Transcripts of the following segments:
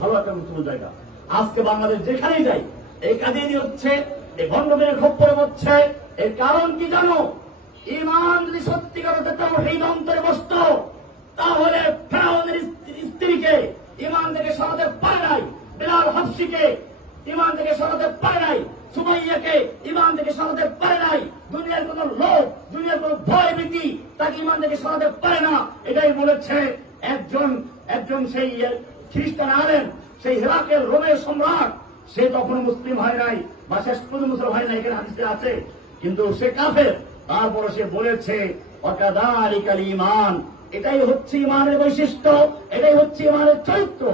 ভালো একটা গুরুত্বপূর্ণ জায়গা। আজকে বাংলাদেশ যেখানেই যাই এই কাদিয়ানি হচ্ছে, এই ভণ্ডপীরের খপ্পরে হচ্ছে। এর কারণ কি জানো? ঈমান যদি সত্যিকার অর্থে তাওহীদ অন্তরে বসত, তাহলে ফেরাউনের স্ত্রীকে ঈমান থেকে সরাতে পারে নাই, বিলাল হাবশিকে ঈমান থেকে সরাতে পারে নাই, সুমাইয়াকে ঈমান থেকে সরাতে পারে নাই। দুনিয়ার কোন লোক, দুনিয়ার কোন ভয় ভীতি তাকে ঈমান থেকে সরাতে পারে না। এটাই বলেছে একজন সেই খ্রিস্টান আলেম, সেই হেরাকেল রোমের সম্রাট। সে তখন মুসলিম হয় নাই বা শেষ পর্যন্ত মুসলিম হয় নাই, এখানে হাদিসে আছে, কিন্তু সে কাফের। তারপরে সে বলেছে ওয়াকাযালিকাল ঈমান, এটাই হচ্ছে ঈমানের বৈশিষ্ট্য, এটাই হচ্ছে ঈমানের চরিত্র,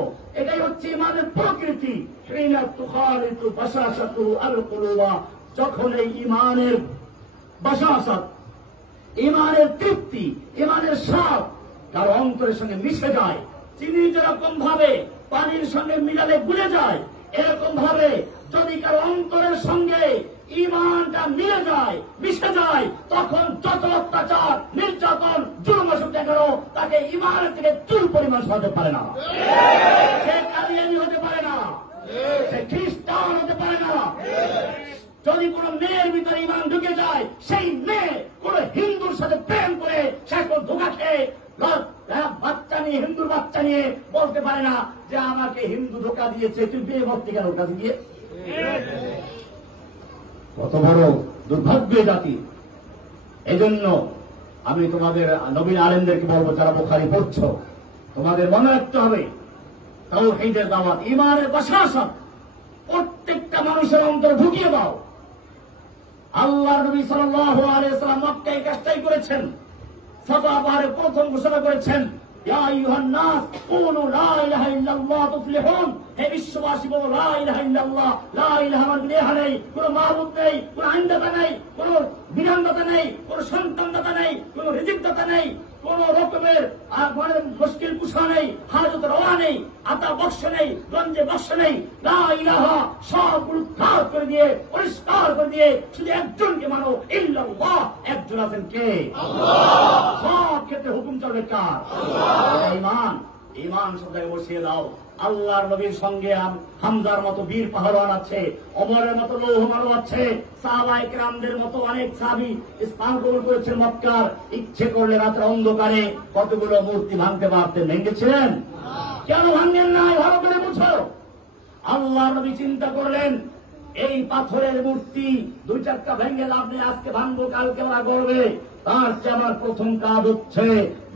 এটাই হচ্ছে ঈমানের প্রকৃতি। হিনা তুখালিতু বাশাশাতু আল কুলুবা, যখন এই ঈমানের বাশাশাত, ঈমানের তৃপ্তি, ঈমানের স্বাদ তার অন্তরের সঙ্গে মিশে যায়, চিনি যেরকম ভাবে পানির সঙ্গে মিলালে গুলে যায়, এরকম ভাবে যদি কারো অন্তরের সঙ্গে ঈমানটা মিলে যায়, মিশে যায়, তখন যত অত্যাচার, নির্যাতন, জুলুম আসুক না কেন, তাকে ঈমানের থেকে চুল পরিমাণ সরাতে পারে না। সে কাদিয়ানী হতে পারে না, সে খ্রিস্টান হতে পারে না। যদি কোন মেয়ের ভিতরে ঈমান ঢুকে যায়, সেই মেয়ে কোন হিন্দুর সাথে প্রেম করে শেষ পর্যন্ত ধোঁকা খেয়ে বাচ্চা নিয়ে, হিন্দুর বাচ্চা নিয়ে বলতে পারে না যে আমাকে হিন্দু ধোকা দিয়েছে, তুই বিয়ে করতে কেন ধোকা দিয়ে। কত বড় দুর্ভাগ্য জাতি। এজন্য আমি তোমাদের নবীন আলেমদেরকে বলবো, যারা বুখারী পড়ছো, তোমাদের মনে রাখতে হবে তাওহীদের দাওয়াত, ঈমানের বাশাশাত প্রত্যেকটা মানুষের অন্তরে ঢুকিয়ে দাও। আল্লাহ নবী সাল্লাল্লাহু আলাইহি ওয়াসাল্লাম মক্কায় কাজটাই করেছেন। সাফা পাহাড়ে প্রথম ঘোষণা করেছেন, ইয়া আইয়ুহান নাস কুলু লা ইলাহা ইল্লাল্লাহ তুফলিহুন, হে বিশ্ববাসী বলো লা ইলাহা ইল্লাল্লাহ, লা ইলাহা ইল্লাল্লাহ নেই, কোন মাবুদ নেই, কোন আইনদাতা নেই, কোন বিধানদাতা নেই, কোন সন্তানদাতা নেই, কোন রিজিকদাতা নেই, কোন রকমের মুশকিল কুশা নেই, হাজত রওয়া নেই, আতা বক্স নেই, গঞ্জে বক্স নেই। লা ইলাহা সব উদ্ধার করে দিয়ে, পরিষ্কার করে দিয়ে শুধু একজনকে মানো, ইল্লাল্লাহ। একজন আছেন কে? আল্লাহ। সব ক্ষেত্রে হুকুম চলবে কার? আল্লাহ। ঈমান, ঈমান শব্দকে বসিয়ে দাও। আল্লাহর নবীর সঙ্গে হামজার মতো বীর পাহরান আছে, ওমরের মতো লৌহ মানব আছে, সাহাবায়ে কেরামদের মতো অনেক সাহাবী ইসলাম কবুল করেছেন মক্কার। ইচ্ছে করলে রাতের অন্ধকারে কতগুলো মূর্তি ভাঙতে পারতেন, ভেঙেছিলেন? কেন ভাঙেন নাই? ভালো করে বুঝো। আল্লাহর নবী চিন্তা করলেন, এই পাথরের মূর্তি দুই চারটা ভেঙে লাভ নেই, আজকে ভাঙবো, কালকে ওরা গড়বে। তার চেয়ে আমার প্রথম কাজ হচ্ছে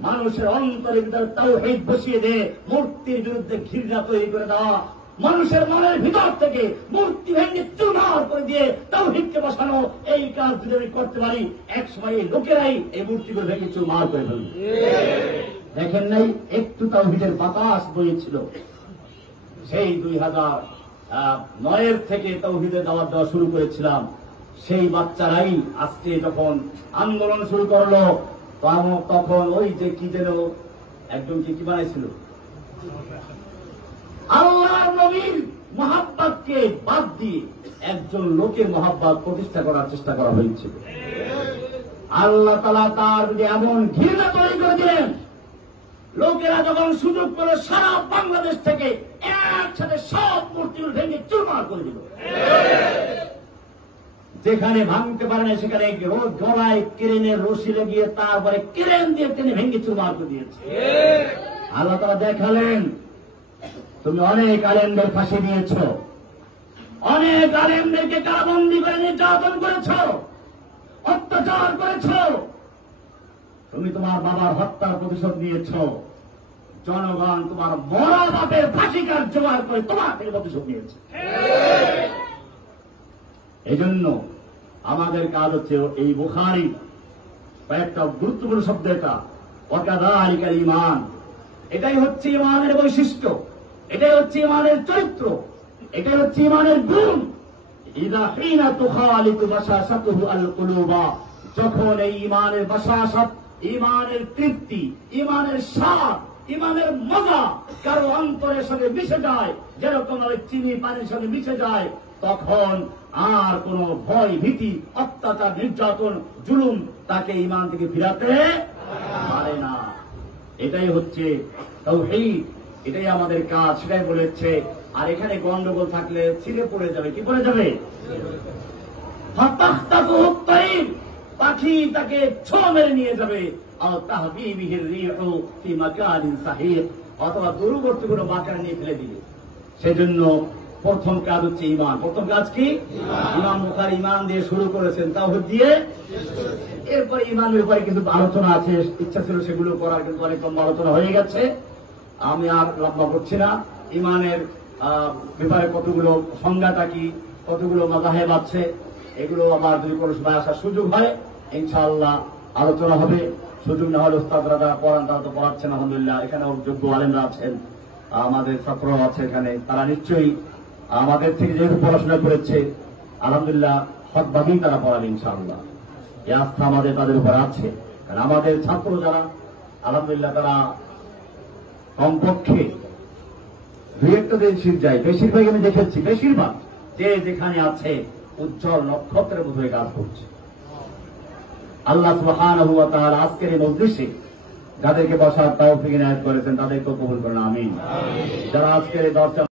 মানুষের অন্তরের ভিতরে তাওহীদ বসিয়ে দিয়ে মূর্তির বিরুদ্ধে ঘৃণা তৈরি করে দেওয়া। মানুষের মনের ভিতর থেকে মূর্তি ভেঙে চুরমার করে দিয়ে তাওহীদকে বসানো। এই কাজ যদি আমি করতে পারি, এক সময় এই লোকেরাই এই মূর্তিগুলো ভেঙে চুরমার করে ফেলবে। দেখেন নাই, একটু তাওহীদের বাতাস বইছিল। সেই 2009 থেকে তাওহীদের দাওয়াত দেওয়া শুরু করেছিলাম। সেই বাচ্চারাই আজকে যখন আন্দোলন শুরু করলো, তখন ওই যে কি যেন একজনকে কি বানাইছিল, আল্লাহর নবীর মহাব্বতকে বাদ দিয়ে একজন লোকের মহাব্বত প্রতিষ্ঠা করার চেষ্টা করা হয়েছিল। আল্লাহ তাআলা তার যদি এমন ঘৃণা তৈরি করে দিলেন, লোকেরা যখন সুযোগ পেল সারা বাংলাদেশ থেকে একসাথে সব মূর্তিগুলো ভেঙে চুরমার করে দিল। যেখানে ভাঙতে পারে না সেখানে গলায় ক্রেনের রশি লাগিয়ে তারপরে ক্রেন দিয়ে টেনে ভেঙে চুরমার করে দিয়েছে। আল্লাহ তাআলা দেখালেন, তুমি অনেক আলেমদের ফাঁসি দিয়েছ, অনেক আলেমদেরকে কারাবন্দী করে নির্যাতন করেছ, অত্যাচার করেছ, তুমি তোমার বাবার হত্যার প্রতিশোধ নিয়েছ। জনগণ তোমার মরা বাপের ফাঁসিকার জোগাড় করে তোমার থেকে প্রতিশোধ নিয়েছে। এই জন্য আমাদের কাজ হচ্ছে এই বুখারী কয়েকটা গুরুত্বপূর্ণ শব্দ, এটা ওয়াকাযালিকাল ঈমান, এটাই হচ্ছে ঈমানের বৈশিষ্ট্য, এটাই হচ্ছে ঈমানের চরিত্র, এটাই হচ্ছে ঈমানের গুণ। ইযা হিনা তুখালিতু বাশাশাতুহু আল কুলুবা, যখন এই ঈমানের বাশাশাত, ঈমানের তৃপ্তি, ঈমানের স্বাদ, ঈমানের মজা কারো অন্তরের সঙ্গে মিশে যায়, যেরকম ভাবে চিনি পানির সঙ্গে মিশে যায়, তখন আর কোন ভয় ভীতি, অত্যাচার, নির্যাতন, জুলুম তাকে ঈমান থেকে ফিরাতে পারে না। এটাই হচ্ছে তাওহীদ, এটাই আমাদের কাজ, সেটাই বলেছে। আর এখানে গন্ডগোল থাকলে ছিঁড়ে পড়ে যাবে। কি পড়ে যাবে? পাখি তাকে ছো মেরে নিয়ে যাবে, অথবা দূরবর্তী কোনো বাঁকার নিয়ে ফেলে দিবে। সেজন্য প্রথম কাজ হচ্ছে ঈমান। প্রথম কাজ কি? ইমাম বুখারী ঈমান দিয়ে শুরু করেছেন, তাওহীদ দিয়ে। এরপরে ঈমানের উপরে কিন্তু আলোচনা আছে, ইচ্ছা ছিল সেগুলো করার, কিন্তু অনেক কম আলোচনা হয়ে গেছে, আমি আর লম্বা করছি না। ঈমানের ব্যাপারে কতগুলো সংজ্ঞাটা কি, কতগুলো মাযহাব আছে, এগুলো আবার যদি কোনো সময় আসার সুযোগ হয় ইনশাআল্লাহ আলোচনা হবে। সুযোগ না হলে উস্তাদরা যারা পড়ান তারা তো পড়াচ্ছেন আলহামদুলিল্লাহ, এখানে যোগ্য আলেমরা আছেন, আমাদের ছাত্ররাও আছে এখানে, তারা নিশ্চয়ই আমাদের থেকে যেহেতু পড়াশোনা করেছে আলহামদুলিল্লাহ সৎভাবেই তারা পড়াবে ইনশাআল্লাহ। এই আস্থা আমাদের তাদের উপর আছে। কারণ আমাদের ছাত্র যারা আলহামদুলিল্লাহ তারা কমপক্ষে দুই একটা দিন শীত যায়, বেশিরভাগ আমি দেখেছি, বেশিরভাগ যে যেখানে আছে উজ্জ্বল নক্ষত্রের মতো হয়ে কাজ করছে। আল্লাহ সুবহানাহু ওয়া তাআলা আজকের এই মজলিসে যাদেরকে বসার তৌফিক ইনায়েত করেছেন তাদেরকে কবুল করেন, আমিন। যারা আজকের এই দর্শন